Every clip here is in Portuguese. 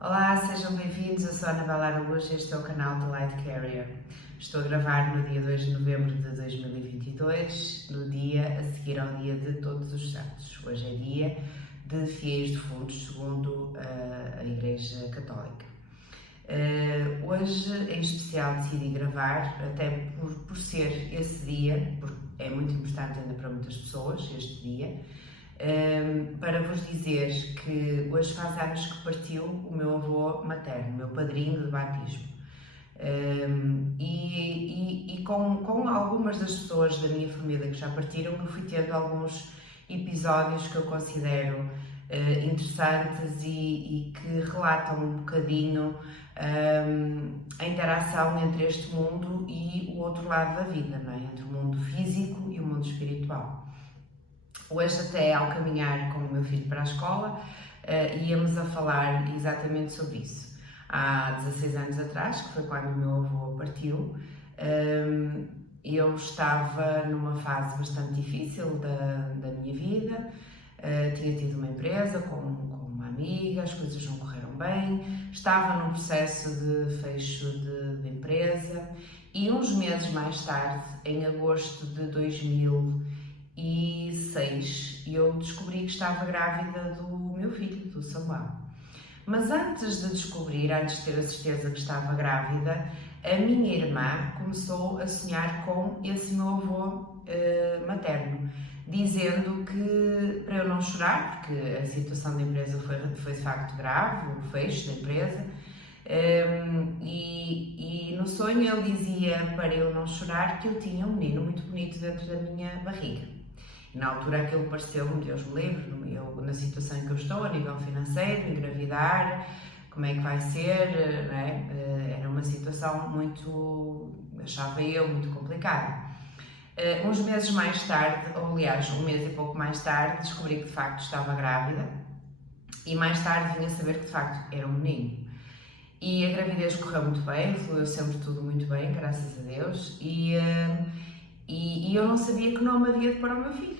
Olá, sejam bem-vindos. Eu sou a Anabela Araújo e este é o canal do Light Carrier. Estou a gravar no dia 2 de novembro de 2022, no dia a seguir ao dia de Todos os Santos. Hoje é dia de Fiéis Defuntos, segundo a Igreja Católica. Hoje, em especial, decidi gravar, até por ser esse dia, porque é muito importante ainda para muitas pessoas este dia, para vos dizer que hoje faz anos que partiu o meu avô materno, meu padrinho de batismo. Com algumas das pessoas da minha família que já partiram, eu fui tendo alguns episódios que eu considero interessantes e que relatam um bocadinho a interação entre este mundo e o outro lado da vida, não é? Entre o mundo físico e o mundo espiritual. Hoje, até ao caminhar com o meu filho para a escola, íamos a falar exatamente sobre isso. Há 16 anos atrás, que foi quando o meu avô partiu, eu estava numa fase bastante difícil da minha vida. Tinha tido uma empresa com uma amiga, as coisas não correram bem, estava num processo de fecho de empresa e uns meses mais tarde, em agosto de 2006, eu descobri que estava grávida do meu filho, do Samuel. Mas antes de descobrir, antes de ter a certeza que estava grávida, a minha irmã começou a sonhar com esse meu avô materno, dizendo que para eu não chorar, porque a situação da empresa foi de facto grave, o fecho da empresa, e no sonho ele dizia para eu não chorar que eu tinha um menino muito bonito dentro da minha barriga. E na altura aquilo pareceu-me, Deus me livre, na situação em que eu estou, a nível financeiro, engravidar, como é que vai ser, não é? Era uma situação achava eu, muito complicada. Uns meses mais tarde, ou aliás, um mês e pouco mais tarde, descobri que de facto estava grávida e mais tarde vim a saber que de facto era um menino. E a gravidez correu muito bem, fluiu sempre tudo muito bem, graças a Deus, e eu não sabia que nome havia de pôr ao meu filho,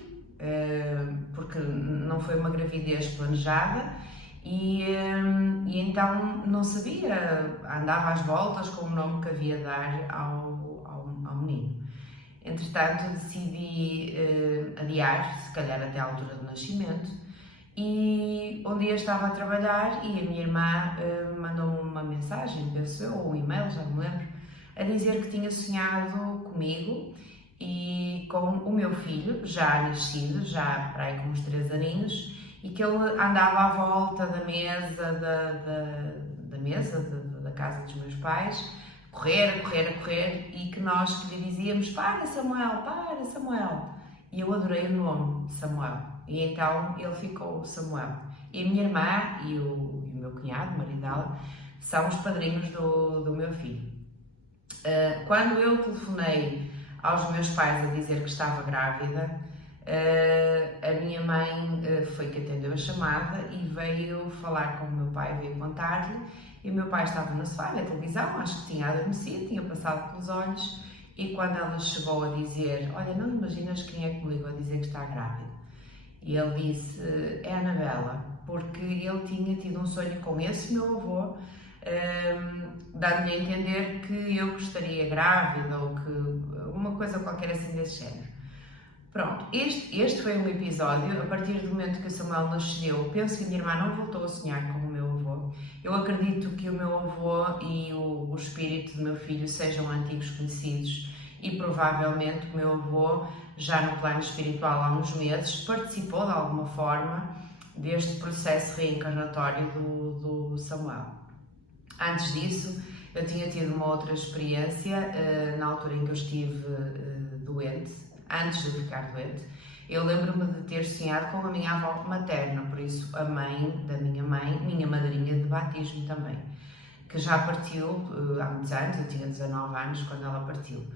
porque não foi uma gravidez planejada e então não sabia, andava às voltas com o nome que havia de dar ao menino. Entretanto, decidi adiar, se calhar até à altura do nascimento, e um dia estava a trabalhar e a minha irmã mandou-me uma mensagem, penso eu, ou um e-mail, já me lembro, a dizer que tinha sonhado comigo e com o meu filho, já nascido, já para aí com uns 3 aninhos, e que ele andava à volta da mesa da casa dos meus pais, a correr, e que nós que lhe dizíamos: para Samuel, para Samuel. E eu adorei o nome, Samuel, e então ele ficou Samuel. E a minha irmã e o meu cunhado, o marido dela, são os padrinhos do meu filho. Quando eu telefonei aos meus pais a dizer que estava grávida, a minha mãe foi que atendeu a chamada e veio falar com o meu pai, veio contar-lhe, e o meu pai estava no sofá, na televisão, acho que tinha adormecido, tinha passado pelos olhos, e quando ela chegou a dizer: olha, não imaginas quem é que me ligou a dizer que está grávida? E ele disse: é a Anabela, porque ele tinha tido um sonho com esse meu avô, dando-lhe a entender que eu estaria grávida ou que alguma coisa qualquer assim desse género. Pronto, este foi um episódio. A partir do momento que o Samuel nasceu, penso que a minha irmã não voltou a sonhar com o meu avô. Eu acredito que o meu avô e o espírito do meu filho sejam antigos conhecidos e provavelmente o meu avô, já no plano espiritual há uns meses, participou de alguma forma deste processo reencarnatório do Samuel. Antes disso, eu tinha tido uma outra experiência na altura em que eu estive doente, antes de ficar doente. Eu lembro-me de ter sonhado com a minha avó materna, por isso a mãe da minha mãe, minha madrinha de batismo também, que já partiu há muitos anos, eu tinha 19 anos quando ela partiu.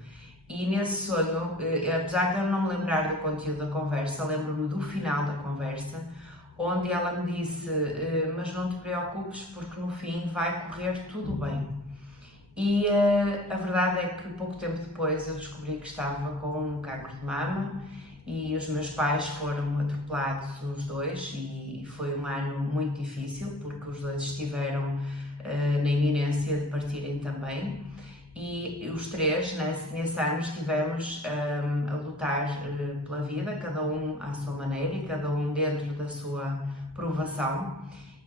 E nesse sonho, apesar de eu não me lembrar do conteúdo da conversa, lembro-me do final da conversa, onde ela me disse: mas não te preocupes porque no fim vai correr tudo bem. E a verdade é que pouco tempo depois eu descobri que estava com um cancro de mama e os meus pais foram atropelados os dois e foi um ano muito difícil porque os dois estiveram na iminência de partirem também. E os três, nesse ano, estivemos a lutar pela vida, cada um à sua maneira e cada um dentro da sua provação.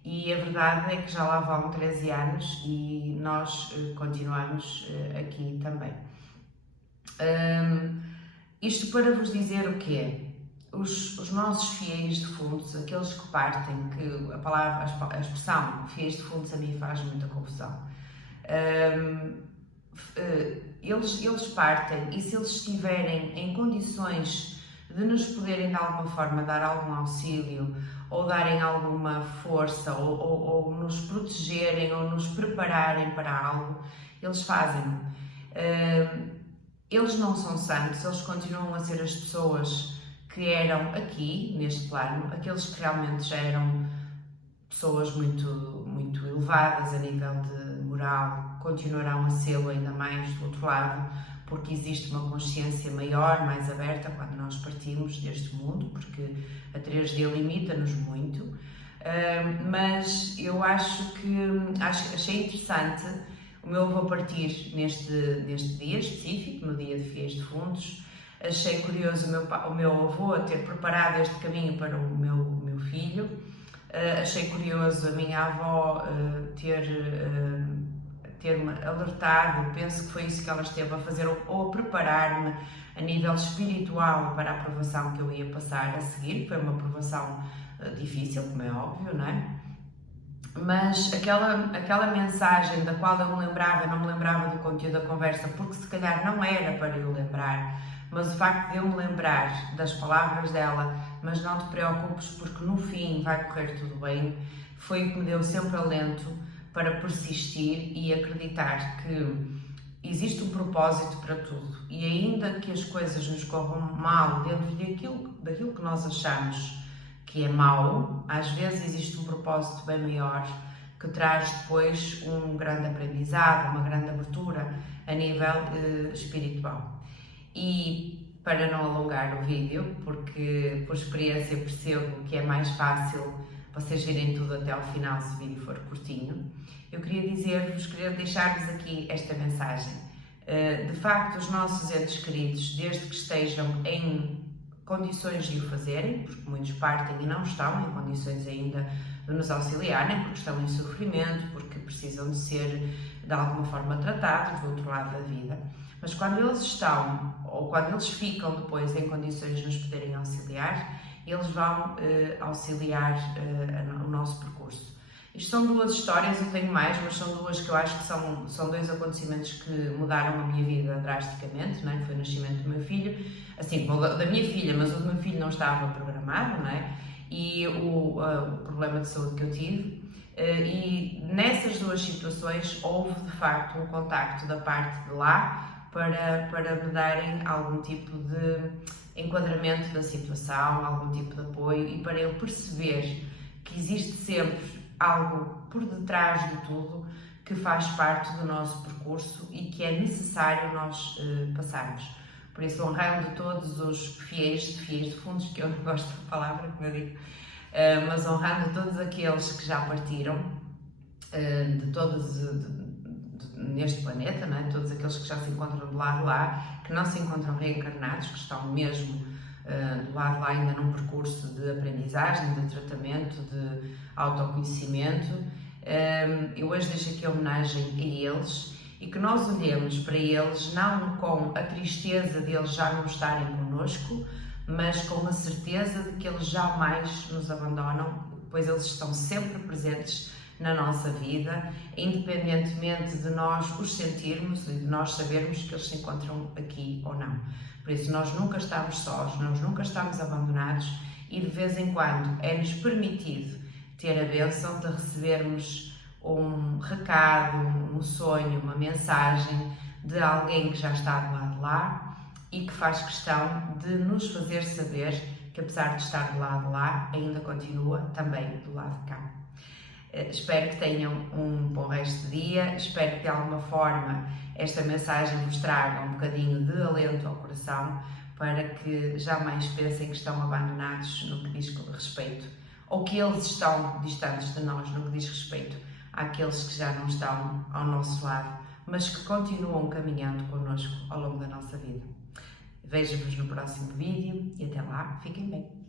E a verdade é que já lá vão 13 anos e nós continuamos aqui também. Isto para vos dizer o quê? Os nossos fiéis defuntos, aqueles que partem, que a expressão fiéis defuntos a mim faz muita confusão. Eles partem, e se eles estiverem em condições de nos poderem de alguma forma dar algum auxílio, ou darem alguma força, ou nos protegerem, ou nos prepararem para algo, eles fazem. Eles não são santos, eles continuam a ser as pessoas que eram aqui, neste plano, aqueles que realmente já eram pessoas muito, muito elevadas a nível de moral, continuarão a sê-lo ainda mais do outro lado, porque existe uma consciência maior, mais aberta quando nós partimos deste mundo, porque a 3D limita-nos muito, mas eu achei interessante o meu avô partir neste dia específico, no dia de Fiéis Defuntos. Achei curioso o meu avô ter preparado este caminho para o meu filho. Achei curioso a minha avó ter-me alertado, penso que foi isso que ela esteve a fazer, ou a preparar-me a nível espiritual para a provação que eu ia passar a seguir. Foi uma provação difícil, como é óbvio, não é? Mas aquela mensagem da qual eu não me lembrava do conteúdo da conversa, porque se calhar não era para eu lembrar, mas o facto de eu me lembrar das palavras dela, mas não te preocupes porque no fim vai correr tudo bem, foi o que me deu sempre alento para persistir e acreditar que existe um propósito para tudo, e ainda que as coisas nos corram mal dentro daquilo que nós achamos que é mau, às vezes existe um propósito bem maior que traz depois um grande aprendizado, uma grande abertura a nível espiritual. E para não alongar o vídeo, porque por experiência percebo que é mais fácil vocês verem tudo até ao final se o vídeo for curtinho, eu queria deixar-vos aqui esta mensagem. De facto, os nossos entes queridos, desde que estejam em condições de o fazerem, porque muitos partem e não estão em condições ainda de nos auxiliarem, porque estão em sofrimento, porque precisam de ser de alguma forma tratados do outro lado da vida, mas quando eles estão, ou quando eles ficam depois em condições de nos poderem auxiliar, eles vão auxiliar o nosso percurso. Isto são duas histórias, eu tenho mais, mas são duas que eu acho que são dois acontecimentos que mudaram a minha vida drasticamente, não é? Foi o nascimento do meu filho, assim como o da minha filha, mas o do meu filho não estava programado, não é? E o problema de saúde que eu tive. E nessas duas situações houve de facto um contacto da parte de lá para me darem algum tipo de enquadramento da situação, algum tipo de apoio, e para eu perceber que existe sempre algo por detrás de tudo que faz parte do nosso percurso e que é necessário nós passarmos. Por isso, honrando todos os fiéis defuntos, que eu não gosto da palavra, como eu digo, mas honrando todos aqueles que já partiram neste planeta, não é? Todos aqueles que já se encontram do lado de lá, que não se encontram reencarnados, que estão mesmo do lado de lá ainda num percurso de aprendizagem, de tratamento, de autoconhecimento. Eu hoje deixo aqui a homenagem a eles e que nós olhemos para eles não com a tristeza de eles já não estarem connosco, mas com a certeza de que eles jamais nos abandonam, pois eles estão sempre presentes na nossa vida, independentemente de nós os sentirmos e de nós sabermos que eles se encontram aqui ou não. Por isso, nós nunca estamos sós, nós nunca estamos abandonados, e de vez em quando é-nos permitido ter a bênção de recebermos um recado, um sonho, uma mensagem de alguém que já está do lado de lá e que faz questão de nos fazer saber que, apesar de estar do lado de lá, ainda continua também do lado de cá. Espero que tenham um bom resto de dia, espero que de alguma forma esta mensagem vos traga um bocadinho de alento ao coração para que jamais pensem que estão abandonados no que diz respeito ou que eles estão distantes de nós no que diz respeito àqueles que já não estão ao nosso lado, mas que continuam caminhando connosco ao longo da nossa vida. Vejo-vos no próximo vídeo e até lá, fiquem bem!